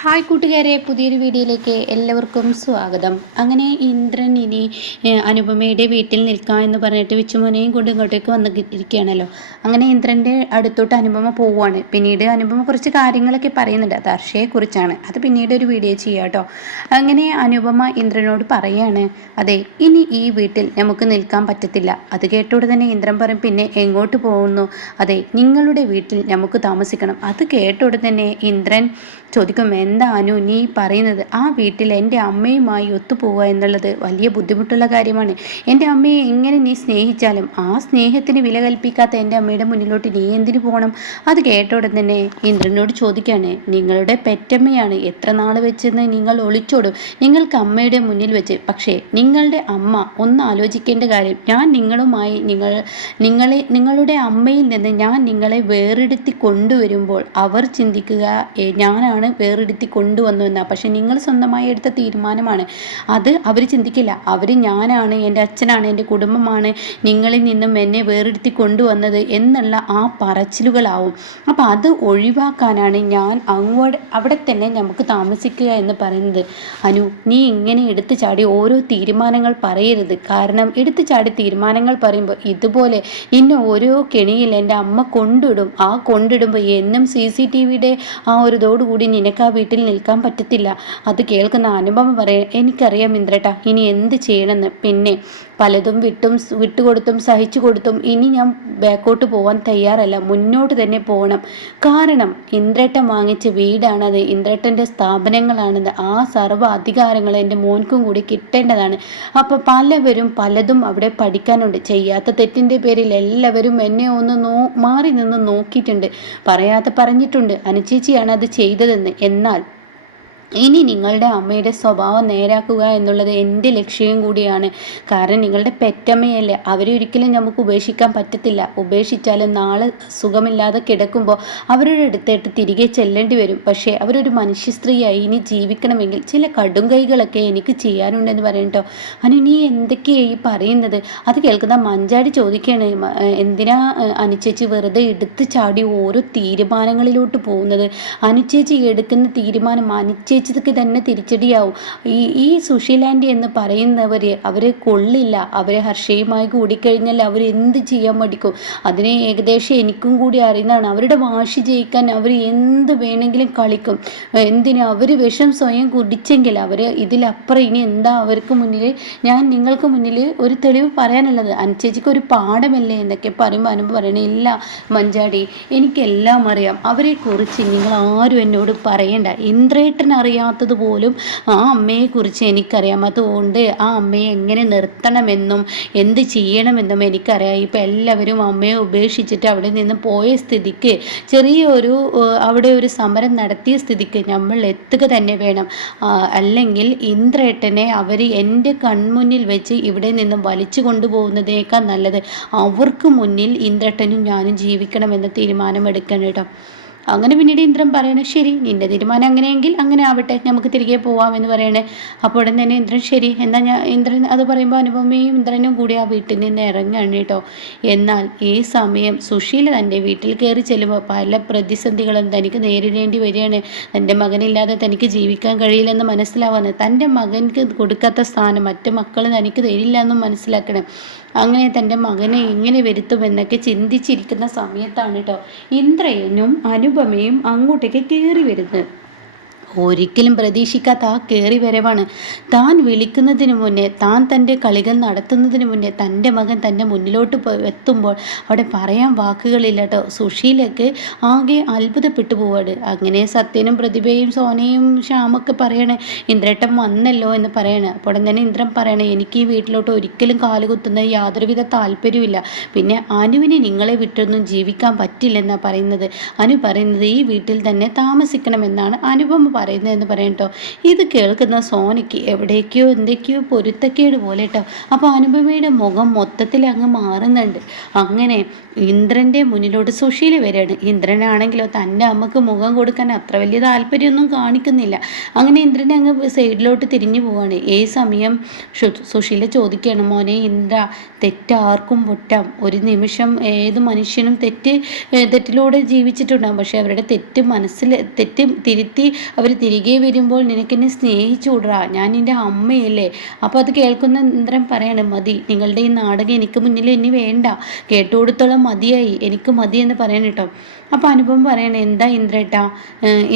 Hi കൂട്ടുകാരെ, പുതിയൊരു വീഡിയോയിലേക്ക് എല്ലാവർക്കും സ്വാഗതം. അങ്ങനെ ഇന്ദ്രൻ ഇനി അനുപമയുടെ വീട്ടിൽ നിൽക്കാം എന്ന് പറഞ്ഞിട്ട് വിച്ചുമോനെയും കൊണ്ട് ഇങ്ങോട്ടേക്ക് വന്നിരിക്കുകയാണല്ലോ. അങ്ങനെ ഇന്ദ്രൻ്റെ അടുത്തോട്ട് അനുപമ പോവുകയാണ്. പിന്നീട് അനുപമ കുറച്ച് കാര്യങ്ങളൊക്കെ പറയുന്നുണ്ട്, അത് ഹർഷയെക്കുറിച്ചാണ്. അത് പിന്നീട് ഒരു വീഡിയോ ചെയ്യാം കേട്ടോ. അങ്ങനെ അനുപമ ഇന്ദ്രനോട് പറയാണ്, അതെ ഇനി ഈ വീട്ടിൽ നമുക്ക് നിൽക്കാൻ പറ്റത്തില്ല. അത് കേട്ടോടെ തന്നെ ഇന്ദ്രൻ പറയും, പിന്നെ എങ്ങോട്ട് പോകുന്നു? അതെ നിങ്ങളുടെ വീട്ടിൽ നമുക്ക് താമസിക്കണം. അത് കേട്ടോടെ തന്നെ ഇന്ദ്രൻ ചോദിക്കും, എന്താ അനു നീ പറയുന്നത്? ആ വീട്ടിൽ എൻ്റെ അമ്മയുമായി ഒത്തുപോവുക എന്നുള്ളത് വലിയ ബുദ്ധിമുട്ടുള്ള കാര്യമാണ്. എൻ്റെ അമ്മയെ എങ്ങനെ നീ സ്നേഹിച്ചാലും ആ സ്നേഹത്തിന് വില കൽപ്പിക്കാത്ത എൻ്റെ അമ്മയുടെ മുന്നിലോട്ട് നീ എന്തിനു പോകണം? അത് കേട്ടോടെ തന്നെ ഇന്ദ്രനോട് ചോദിക്കുകയാണ്, നിങ്ങളുടെ പെറ്റമ്മയാണ്, എത്ര നാൾ വെച്ചെന്ന് നിങ്ങൾ ഒളിച്ചോടും നിങ്ങൾക്ക് അമ്മയുടെ മുന്നിൽ വെച്ച്. പക്ഷേ നിങ്ങളുടെ അമ്മ ഒന്ന് ആലോചിക്കേണ്ട കാര്യം, ഞാൻ നിങ്ങളുടെ അമ്മയിൽ നിന്ന് ഞാൻ നിങ്ങളെ വേറെടുത്തി കൊണ്ടുവരുമ്പോൾ അവർ ചിന്തിക്കുക ഞാനാണ് വേറെടുത്തി കൊണ്ടുവന്നു എന്നാണ്. പക്ഷെ നിങ്ങൾ സ്വന്തമായി എടുത്ത തീരുമാനമാണ്. അത് അവർ ചിന്തിക്കില്ല. അവർ ഞാനാണ്, എൻ്റെ അച്ഛനാണ്, എൻ്റെ കുടുംബമാണ് നിങ്ങളിൽ നിന്നും എന്നെ വേറെടുത്തി കൊണ്ടുവന്നത് എന്നുള്ള ആ പറച്ചിലുകളാവും. അപ്പം അത് ഒഴിവാക്കാനാണ് ഞാൻ അവിടെ തന്നെ നമുക്ക് താമസിക്കുക എന്ന് പറയുന്നത്. അനു നീ ഇങ്ങനെ എടുത്തു ചാടി ഓരോ തീരുമാനങ്ങൾ പറയരുത്. കാരണം എടുത്തു ചാടി തീരുമാനങ്ങൾ പറയുമ്പോൾ ഇതുപോലെ നിന്നെ ഓരോ കെണിയിൽ എൻ്റെ അമ്മ കൊണ്ടിടും. ആ കൊണ്ടിടുമ്പോൾ എന്നും CCTVയുടെ ആ ഒരു ഇതോടുകൂടി നിനക്ക് ആ വീട്ടിൽ നിൽക്കാൻ പറ്റത്തില്ല. അത് കേൾക്കുന്ന അനുഭവം പറയാം, എനിക്കറിയാം ഇന്ദ്രേട്ടാ ഇനി എന്ത് ചെയ്യണമെന്ന്. പിന്നെ പലതും വിട്ടുകൊടുത്തും സഹിച്ചു കൊടുത്തും ഇനി ഞാൻ ബാക്കോട്ട് പോകാൻ തയ്യാറല്ല, മുന്നോട്ട് തന്നെ പോകണം. കാരണം ഇന്ദ്രേട്ടൻ വാങ്ങിച്ച വീടാണത്, ഇന്ദ്രേട്ടൻ്റെ സ്ഥാപനങ്ങളാണത്. ആ സർവ്വ അധികാരങ്ങൾ എൻ്റെ മോൻക്കും കൂടി കിട്ടേണ്ടതാണ്. അപ്പോൾ പലവരും പലതും അവിടെ പഠിക്കാനുണ്ട്. ചെയ്യാത്ത തെറ്റിൻ്റെ പേരിൽ എല്ലാവരും എന്നെ ഒന്ന് മാറി നിന്ന് നോക്കിയിട്ടുണ്ട്, പറയാതെ പറഞ്ഞിട്ടുണ്ട് അനുചേച്ചിയാണ് അത് ചെയ്തതെന്ന്. എന്നാൽ ഇനി നിങ്ങളുടെ അമ്മയുടെ സ്വഭാവം നേരാക്കുക എന്നുള്ളത് എൻ്റെ ലക്ഷ്യം കൂടിയാണ്. കാരണം നിങ്ങളുടെ പെറ്റമ്മയല്ലേ, അവരെ ഒരിക്കലും നമുക്ക് ഉപേക്ഷിക്കാൻ പറ്റത്തില്ല. ഉപേക്ഷിച്ചാലും നാളെ സുഖമില്ലാതെ കിടക്കുമ്പോൾ അവരുടെ അടുത്തേട്ട് തിരികെ ചെല്ലേണ്ടി വരും. പക്ഷേ അവരൊരു മനുഷ്യ സ്ത്രീയായി ഇനി ജീവിക്കണമെങ്കിൽ ചില കടുംകൈകളൊക്കെ എനിക്ക് ചെയ്യാനുണ്ടെന്ന് പറയട്ടോ. അനു നീ എന്തൊക്കെയാണ് ഈ പറയുന്നത്? അത് കേൾക്കുന്ന മഞ്ചാടി ചോദിക്കുകയാണ്, എന്തിനാ അനുചേച്ചി വെറുതെ എടുത്ത് ചാടി ഓരോ തീരുമാനങ്ങളിലോട്ട് പോകുന്നത്? അനുചേച്ചി എടുക്കുന്ന തീരുമാനം ചേച്ചിക്ക് തന്നെ തിരിച്ചടിയാവും. ഈ സുശീലാൻറ്റി എന്ന് അവരെ കൊള്ളില്ല. അവരെ ഹർഷയുമായി കൂടിക്കഴിഞ്ഞാൽ അവർ എന്ത് ചെയ്യാൻ പഠിക്കും? അതിനെ ഏകദേശം എനിക്കും കൂടി അറിയുന്നതാണ്. അവരുടെ വാശി ജയിക്കാൻ അവർ എന്ത് വേണമെങ്കിലും കളിക്കും. എന്തിനാ അവർ വിഷം സ്വയം കുടിച്ചെങ്കിൽ അവർ ഇതിലപ്പുറം ഇനി എന്താ അവർക്ക് മുന്നിൽ നിങ്ങൾക്ക് മുന്നിൽ ഒരു തെളിവ് പറയാനുള്ളത്? അനുചേച്ചിക്ക് ഒരു പാഠമല്ലേ എന്നൊക്കെ പറയുമ്പോൾ അനുഭവം പറയണേ, ഇല്ല മഞ്ചാടി എനിക്കെല്ലാം അറിയാം, അവരെക്കുറിച്ച് നിങ്ങൾ ആരും എന്നോട് പറയണ്ട. ഇന്ദ്രേട്ടൻ അറിയാത്തത് പോലും ആ അമ്മയെക്കുറിച്ച് എനിക്കറിയാം. അതുകൊണ്ട് ആ അമ്മയെ എങ്ങനെ നിർത്തണമെന്നും എന്ത് ചെയ്യണമെന്നും എനിക്കറിയാം. ഇപ്പം എല്ലാവരും അമ്മയെ ഉപേക്ഷിച്ചിട്ട് അവിടെ നിന്ന് പോയ സ്ഥിതിക്ക് അവിടെ ഒരു സമരം നടത്തിയ സ്ഥിതിക്ക് നമ്മൾ എത്തുക തന്നെ വേണം. അല്ലെങ്കിൽ ഇന്ദ്രേട്ടനെ അവർ എൻ്റെ കൺമുന്നിൽ വെച്ച് ഇവിടെ നിന്നും വലിച്ചു കൊണ്ടുപോകുന്നതിനേക്കാൾ നല്ലത് അവർക്ക് മുന്നിൽ ഇന്ദ്രേട്ടനും ഞാനും ജീവിക്കണമെന്ന തീരുമാനം എടുക്കണം കേട്ടോ. അങ്ങനെ പിന്നീട് ഇന്ദ്രൻ പറയണേ, ശരി നിൻ്റെ തീരുമാനം അങ്ങനെയെങ്കിൽ അങ്ങനെ ആവട്ടെ, നമുക്ക് തിരികെ പോവാമെന്ന് പറയണേ. അപ്പോൾ ഉടൻ തന്നെ ഇന്ദ്രൻ ശരി എന്നാൽ ഇന്ദ്രൻ അത് പറയുമ്പോൾ അനുപമയും ഇന്ദ്രനും കൂടി ആ വീട്ടിൽ നിന്ന് ഇറങ്ങുകയാണ് കേട്ടോ. എന്നാൽ ഈ സമയം സുശീല തൻ്റെ വീട്ടിൽ കയറി ചെല്ലുമ്പോൾ പല പ്രതിസന്ധികളും തനിക്ക് നേരിടേണ്ടി വരികയാണ്. തൻ്റെ മകനില്ലാതെ തനിക്ക് ജീവിക്കാൻ കഴിയില്ലെന്ന് മനസ്സിലാവാണ്. തൻ്റെ മകൻക്ക് കൊടുക്കാത്ത സ്ഥാനം മറ്റു മക്കൾ തനിക്ക് തരില്ല എന്നും മനസ്സിലാക്കണം. അങ്ങനെ തൻ്റെ മകനെ എങ്ങനെ വരുത്തുമെന്നൊക്കെ ചിന്തിച്ചിരിക്കുന്ന സമയത്താണ് കേട്ടോ ഇന്ദ്രനും അനുപമയും അങ്ങോട്ടേക്ക് കയറി വരുന്നത്. ഒരിക്കലും പ്രതീക്ഷിക്കാത്ത ആ കയറി വരവാണ്. താൻ വിളിക്കുന്നതിന് മുന്നേ, താൻ തൻ്റെ കളികൾ നടത്തുന്നതിന് മുന്നേ തൻ്റെ മകൻ തൻ്റെ മുന്നിലോട്ട് എത്തുമ്പോൾ അവിടെ പറയാൻ വാക്കുകളില്ല കേട്ടോ. സുശീലക്ക് ആകെ അത്ഭുതപ്പെട്ടു പോവാണ്. അങ്ങനെ സത്യനും പ്രതിഭയും സോനയും ശ്യാമൊക്കെ പറയണേ, ഇന്ദ്രേട്ടൻ വന്നല്ലോ എന്ന് പറയണേ. അപ്പോൾ തന്നെ ഇന്ദ്രൻ പറയണേ, എനിക്ക് ഈ വീട്ടിലോട്ട് ഒരിക്കലും കാലുകുത്തുന്ന യാതൊരുവിധ താല്പര്യമില്ല. പിന്നെ അനുവിനെ നിങ്ങളെ വിട്ടൊന്നും ജീവിക്കാൻ പറ്റില്ലെന്നാണ് പറയുന്നത്. അനു പറയുന്നത് ഈ വീട്ടിൽ തന്നെ താമസിക്കണമെന്നാണ് അനുപമ പറയുന്നതെന്ന് പറയട്ടോ. ഇത് കേൾക്കുന്ന സോനയ്ക്ക് എവിടേക്കോ എന്തൊക്കെയോ പൊരുത്തക്കേട് പോലെ കേട്ടോ. അപ്പോൾ അനുപമയുടെ മുഖം മൊത്തത്തിൽ അങ്ങ് മാറുന്നുണ്ട്. അങ്ങനെ ഇന്ദ്രൻ്റെ മുന്നിലോട്ട് സുശീല വരികയാണ്. ഇന്ദ്രനാണെങ്കിലോ തൻ്റെ അമ്മക്ക് മുഖം കൊടുക്കാൻ അത്ര വലിയ താല്പര്യമൊന്നും കാണിക്കുന്നില്ല. അങ്ങനെ ഇന്ദ്രനെ അങ്ങ് സൈഡിലോട്ട് തിരിഞ്ഞു പോവാണ്. ഈ സമയം സുശീല ചോദിക്കുകയാണ്, മോനെ ഇന്ദ്ര, തെറ്റാർക്കും പൊട്ടാം. ഒരു നിമിഷം ഏത് മനുഷ്യനും തെറ്റിലൂടെ ജീവിച്ചിട്ടുണ്ടാകും. പക്ഷെ അവരുടെ തെറ്റ് തിരുത്തി അവർ അവർ തിരികെ വരുമ്പോൾ നിനക്കെന്നെ സ്നേഹിച്ചുകൂടാ, ഞാൻ നിൻ്റെ അമ്മയല്ലേ. അപ്പോൾ അത് കേൾക്കുന്ന ഇന്ദ്രൻ പറയാണ്, മതി, നിങ്ങളുടെ ഈ നാടകം എനിക്ക് മുന്നിൽ ഇനി വേണ്ട, കേട്ടുകൊടുത്തോളം മതിയായി, എനിക്ക് മതി എന്ന് പറയണം കേട്ടോ. അപ്പോൾ അനുപമ പറയണേ, എന്താ ഇന്ദ്രേട്ടാ,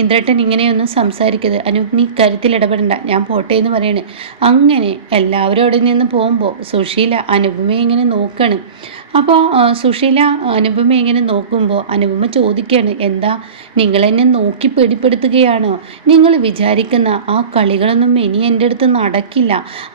ഇന്ദ്രേട്ടൻ ഇങ്ങനെയൊന്നും സംസാരിക്കരുത്, നീ കാര്യത്തിൽ ഇടപെടണ്ട, ഞാൻ പോട്ടെ എന്ന് പറയണേ. അങ്ങനെ എല്ലാവരും അവിടെ നിന്ന് പോകുമ്പോൾ സുശീല അനുപമയെ ഇങ്ങനെ നോക്കാണ്. അപ്പോൾ സുശീല അനുപമ ഇങ്ങനെ നോക്കുമ്പോൾ അനുപമ ചോദിക്കുകയാണ്, എന്താ നിങ്ങളെന്നെ നോക്കി പേടിപ്പെടുത്തുകയാണോ? നിങ്ങൾ വിചാരിക്കുന്ന ആ കളികളൊന്നും ഇനി എൻ്റെ അടുത്ത് നടക്കില്ല.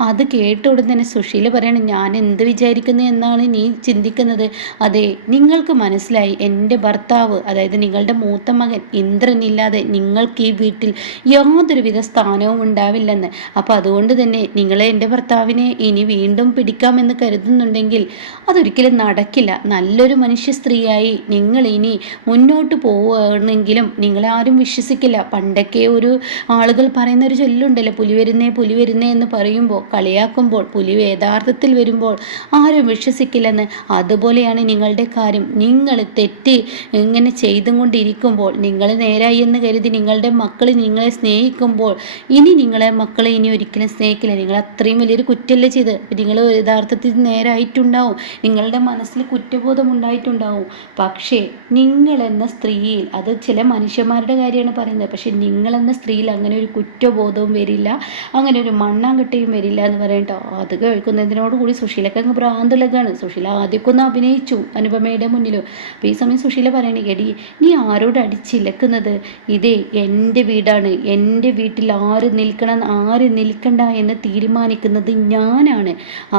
അത് കേട്ട ഉടൻ തന്നെ സുശീല പറയണം, ഞാൻ എന്ത് വിചാരിക്കുന്നു എന്നാണ് നീ ചിന്തിക്കുന്നത്? അതെ, നിങ്ങൾക്ക് മനസ്സിലായി, എൻ്റെ ഭർത്താവ്, അതായത് നിങ്ങളുടെ മൂത്ത മകൻ ഇന്ദ്രനില്ലാതെ നിങ്ങൾക്ക് ഈ വീട്ടിൽ യാതൊരുവിധ സ്ഥാനവും ഉണ്ടാവില്ലെന്ന്. അപ്പോൾ അതുകൊണ്ട് തന്നെ നിങ്ങളെ എൻ്റെ ഭർത്താവിനെ ഇനി വീണ്ടും പിടിക്കാമെന്ന് കരുതുന്നുണ്ടെങ്കിൽ അതൊരിക്കലും നടക്കില്ല. നല്ലൊരു മനുഷ്യ സ്ത്രീയായി നിങ്ങൾ ഇനി മുന്നോട്ട് പോവുകയാണെങ്കിലും നിങ്ങളെ ആരും വിശ്വസിക്കില്ല. പണ്ടൊക്കെ ഒരു ആളുകൾ പറയുന്ന ഒരു ചൊല്ലുണ്ടല്ലോ, പുലി വരുന്നേ എന്ന് പറയുമ്പോൾ, കളിയാക്കുമ്പോൾ, പുലി യഥാർത്ഥത്തിൽ വരുമ്പോൾ ആരും വിശ്വസിക്കില്ലെന്ന്. അതുപോലെയാണ് നിങ്ങളുടെ കാര്യം. നിങ്ങൾ തെറ്റ് ഇങ്ങനെ ചെയ്തും കൊണ്ടിരിക്കുമ്പോൾ, നിങ്ങൾ നേരായി എന്ന് കരുതി നിങ്ങളുടെ മക്കൾ നിങ്ങളെ സ്നേഹിക്കുമ്പോൾ, ഇനി നിങ്ങളെ മക്കളെ ഇനി ഒരിക്കലും സ്നേഹിക്കില്ല. നിങ്ങൾ അത്രയും വലിയൊരു കുറ്റമല്ലേ ചെയ്ത്, നിങ്ങൾ യഥാർത്ഥത്തിൽ നേരായിട്ടുണ്ടാവും, നിങ്ങളുടെ മനസ്സിൽ കുറ്റബോധം ഉണ്ടായിട്ടുണ്ടാവും. പക്ഷേ നിങ്ങളെന്ന സ്ത്രീയിൽ, അത് ചില മനുഷ്യന്മാരുടെ കാര്യമാണ് പറയുന്നത്, പക്ഷെ നിങ്ങളെന്ന സ്ത്രീയിൽ അങ്ങനെ ഒരു കുറ്റബോധവും വരില്ല, അങ്ങനെ ഒരു മണ്ണാങ്കട്ടയും വരില്ല എന്ന് പറയട്ടോ. അത് കേൾക്കുന്നതിനോടുകൂടി സുശീലക്ക് അങ്ങ് ഭ്രാന്തലകാണ്. സുശീല ആദ്യമൊക്കെ ഒന്ന് അഭിനയിച്ചു അനുപമയുടെ മുന്നിലും. അപ്പോൾ ഈ സമയം സുശീല പറയണേ, എടി നീ ആരോട് അടിച്ചിലക്കുന്നത്? ഇതേ എൻ്റെ വീടാണ്, എൻ്റെ വീട്ടിൽ ആര് നിൽക്കണം ആര് നിൽക്കണ്ട എന്ന് തീരുമാനിക്കുന്നത് ഞാനാണ്.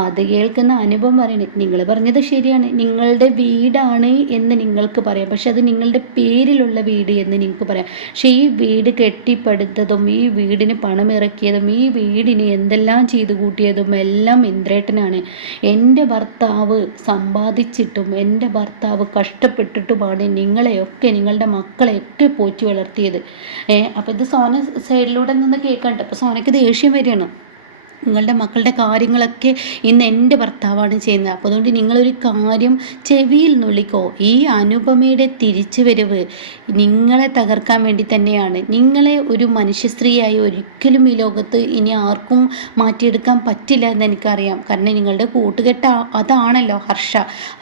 അത് കേൾക്കുന്ന അനുപമ പറയണേ, നിങ്ങൾ പറഞ്ഞത് ശരിയാണ്, നിങ്ങളുടെ വീടാണ് എന്ന് നിങ്ങൾക്ക് പറയാം, പക്ഷെ അത് നിങ്ങളുടെ പേരിലുള്ള വീട് എന്ന് നിങ്ങൾക്ക് പറയാം. പക്ഷെ ഈ വീട് കെട്ടിപ്പടുത്തതും ഈ വീടിന് പണമിറക്കിയതും ഈ വീടിന് എന്തെല്ലാം ചെയ്തു കൂട്ടിയതും എല്ലാം ഇന്ദ്രേട്ടനാണ്. എൻ്റെ ഭർത്താവ് സമ്പാദിച്ചിട്ടും എൻ്റെ ഭർത്താവ് കഷ്ടപ്പെട്ടിട്ടുമാണ് നിങ്ങളെയൊക്കെ നിങ്ങളുടെ മക്കളെയൊക്കെ പോറ്റി വളർത്തിയത്. അപ്പോൾ ഇത് സോന സൈഡിലൂടെ നിന്ന് കേൾക്കണ്ട. അപ്പോൾ സോനയ്ക്ക് ദേഷ്യം വരികയാണ്. നിങ്ങളുടെ മക്കളുടെ കാര്യങ്ങളൊക്കെ ഇന്ന് എൻ്റെ ഭർത്താവാണ് ചെയ്യുന്നത്. അപ്പോൾ അതുകൊണ്ട് നിങ്ങളൊരു കാര്യം ചെവിയിൽ നുള്ളിക്കോ, ഈ അനുപമയുടെ തിരിച്ചു വരവ് നിങ്ങളെ തകർക്കാൻ വേണ്ടി തന്നെയാണ്. നിങ്ങളെ ഒരു മനുഷ്യ സ്ത്രീയായി ഒരിക്കലും ഈ ലോകത്ത് ഇനി ആർക്കും മാറ്റിയെടുക്കാൻ പറ്റില്ല എന്ന് എനിക്കറിയാം. കാരണം നിങ്ങളുടെ കൂട്ടുകെട്ട അതാണല്ലോ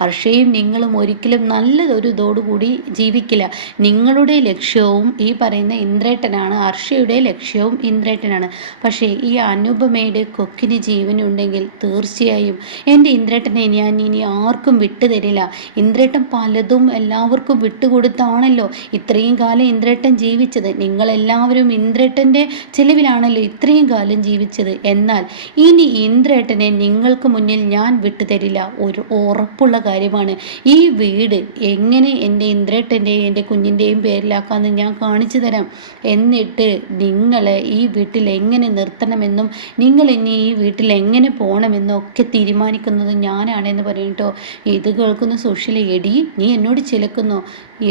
ഹർഷയും നിങ്ങളും ഒരിക്കലും നല്ലതൊരു ഇതോടുകൂടി ജീവിക്കില്ല. നിങ്ങളുടെ ലക്ഷ്യവും ഈ പറയുന്ന ഇന്ദ്രേട്ടനാണ്, ഹർഷയുടെ ലക്ഷ്യവും ഇന്ദ്രേട്ടനാണ്. പക്ഷേ ഈ അനുപമയുടെ കൊക്കിന് ജീവനുണ്ടെങ്കിൽ തീർച്ചയായും എൻ്റെ ഇന്ദ്രേട്ടനെ ഞാൻ ഇനി ആർക്കും വിട്ടുതരില്ല. ഇന്ദ്രേട്ടൻ പലതും എല്ലാവർക്കും വിട്ടുകൊടുത്താണല്ലോ ഇത്രയും കാലം ഇന്ദ്രേട്ടൻ ജീവിച്ചത്. നിങ്ങളെല്ലാവരും ഇന്ദ്രേട്ടൻ്റെ ചെലവിലാണല്ലോ ഇത്രയും കാലം ജീവിച്ചത്. എന്നാൽ ഇനി ഇന്ദ്രേട്ടനെ നിങ്ങൾക്ക് മുന്നിൽ ഞാൻ വിട്ടുതരില്ല, ഒരു ഉറപ്പുള്ള കാര്യമാണ്. ഈ വീട് എങ്ങനെ എൻ്റെ ഇന്ദ്രേട്ടൻ്റെയും എൻ്റെ കുഞ്ഞിൻ്റെയും പേരിലാക്കാമെന്ന് ഞാൻ കാണിച്ചു തരാം. എന്നിട്ട് നിങ്ങളെ ഈ വീട്ടിൽ എങ്ങനെ നിർത്തണമെന്നും നിങ്ങൾ ഇനി ഈ വീട്ടിൽ എങ്ങനെ പോകണമെന്നും ഒക്കെ തീരുമാനിക്കുന്നത് ഞാനാണെന്ന് പറയട്ടോ. ഇത് കേൾക്കുന്ന സുശീല, എടി നീ എന്നോട് ചിലക്കുന്നോ?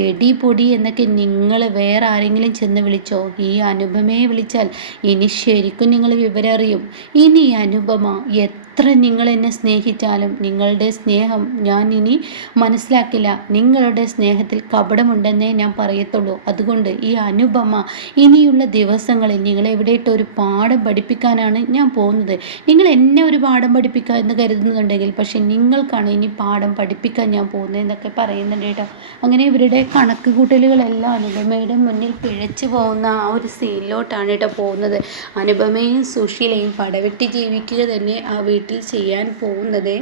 എടി പൊടി എന്നൊക്കെ നിങ്ങൾ വേറെ ആരെങ്കിലും ചെന്ന് വിളിച്ചോ? ഈ അനുപമയെ വിളിച്ചാൽ ഇനി ശരിക്കും നിങ്ങൾ വിവരം അറിയും. ഇനി അനുപമ എത്ര നിങ്ങൾ എന്നെ സ്നേഹിച്ചാലും നിങ്ങളുടെ സ്നേഹം ഞാൻ ഇനി മനസ്സിലാക്കില്ല. നിങ്ങളുടെ സ്നേഹത്തിൽ കപടമുണ്ടെന്നേ ഞാൻ പറയത്തുള്ളൂ. അതുകൊണ്ട് ഈ അനുപമ ഇനിയുള്ള ദിവസങ്ങളിൽ നിങ്ങളെ എവിടെയിട്ട് ഒരു പാഠം പഠിപ്പിക്കാനാണ് ഞാൻ പോകുന്നത്. നിങ്ങൾ എന്നെ ഒരു പാഠം പഠിപ്പിക്കുക എന്ന് കരുതുന്നുണ്ടെങ്കിൽ, പക്ഷെ നിങ്ങൾക്കാണ് ഇനി പാഠം പഠിപ്പിക്കാൻ ഞാൻ പോകുന്നത് എന്നൊക്കെ പറയുന്നുണ്ട് കേട്ടോ. അങ്ങനെ ഇവരുടെ കണക്ക് കൂട്ടലുകളെല്ലാം അനുപമയുടെ മുന്നിൽ പിഴച്ചു പോകുന്ന ആ ഒരു സീനിലോട്ടാണ് കേട്ടോ പോകുന്നത്. അനുപമയും സുശീലയും പടവെട്ടി ജീവിക്കുക തന്നെ ആ വീട്ടിൽ ചെയ്യാൻ പോകുന്നത്.